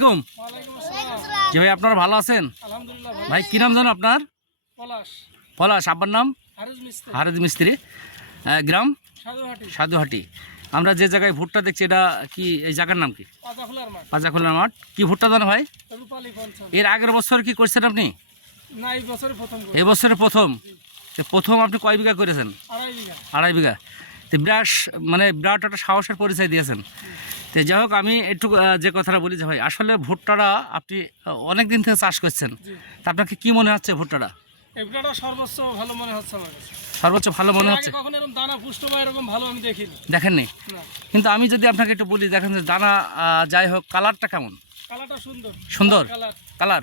আলাইকুম। জি ভাই আপনারা ভালো আছেন? ভাই কি নাম জানো আপনার? পলাশ। আব্বার নাম? হারিজ মিস্ত্রি। হারেদ মিস্ত্রি। গ্রাম? সাধুহাটি। আমরা যে জায়গায় ভুট্টা দেখছি এটা কি এই জায়গার নাম কি? পাজাখোলার মাঠ। কি ভুট্টা জানো ভাই? এর আগের বছর কি করছেন আপনি? এই বছরে প্রথম প্রথম? আপনি কয় বিঘা করেছেন? আড়াই বিঘা। তো বিরাট মানে বিরাট একটা সাহসের পরিচয় দিয়েছেন। তো যাই হোক আমি একটু যে কথাটা বলি যে ভাই আসলে ভুট্টাটা আপনি অনেক দিন থেকে চাষ করছেন। তা আপনাকে কি মনে হচ্ছে ভুট্টাটা বিঘাটা সর্বোচ্চ ভালো মনে হচ্ছে আমার সর্বোচ্চ ভালো মনে হচ্ছে? কখনো এরকম দানা পুষ্ট বা এরকম ভালো আমি দেখিনি। দেখেননি? কিন্তু আমি যদি আপনাকে একটু বলি দেখেন যে দানা যাই হোক কালারটা কেমন? কালারটা সুন্দর। সুন্দর? কালার।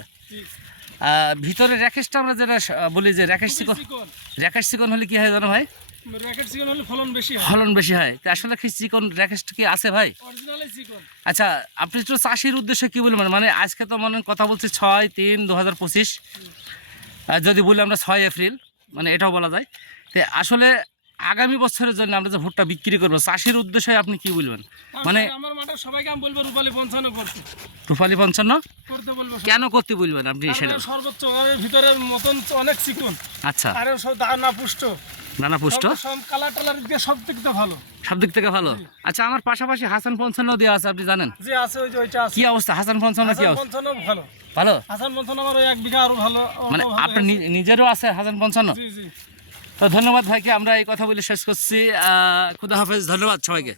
ভিতরে র্যাকেশটা আমরা যেটা বলি যে র্যাকেশ চিকন। র্যাকেশ চিকন হলে কি হয় জানো ভাই? ফলন বেশি হয়। তো আসলে কি চিকন র্যাকেশটা কি আছে ভাই? আচ্ছা আপনি তো চাষির উদ্দেশ্যে কি বলবেন? মানে আজকে তো মনে কথা বলছি ছয় তিন দু হাজার পঁচিশ যদি বলি আমরা ছয় এপ্রিল মানে এটাও বলা যায়। তো আসলে আগামী বছরের জন্য আমরা যে ভুট্টা বিক্রি করব চাষির উদ্দেশ্যে আপনি কি বলবেন? মানে আমার মাঠের সবাইকে আমি বলব রূপালী পঞ্চান্ন করতে। রূপালী পঞ্চান্ন? করতে বলব কেন করতে বলবেন আপনি সেটা? সর্বোচ্চ আর ভিতরে মতন অনেক চিকন আচ্ছা। আর সব দানা পুষ্ট। নানা পুষ্ট? কালার টালার দিয়ে সব দিক থেকে ভালো। সব দিক থেকে ভালো? আচ্ছা আমার পাশাপাশি হাসান পঞ্চান্ন দেওয়া আছে আপনি জানেন? যে আছে ওই যে ওইটা আছে। কি অবস্থা? হাসান পঞ্চান্ন কি অবস্থা? পঞ্চান্ন ভালো। ভালো? হাসান পঞ্চান্ন আমার এক বিঘা আরও ভালো মানে আরও ভালো আপনার নি- নিজেরও আছে হাসান পঞ্চান্ন জি জি। তো ধন্যবাদ ভাইকে আমরা এই কথা বলে শেষ করছি। খুদা হাফেজ ধন্যবাদ সবাইকে।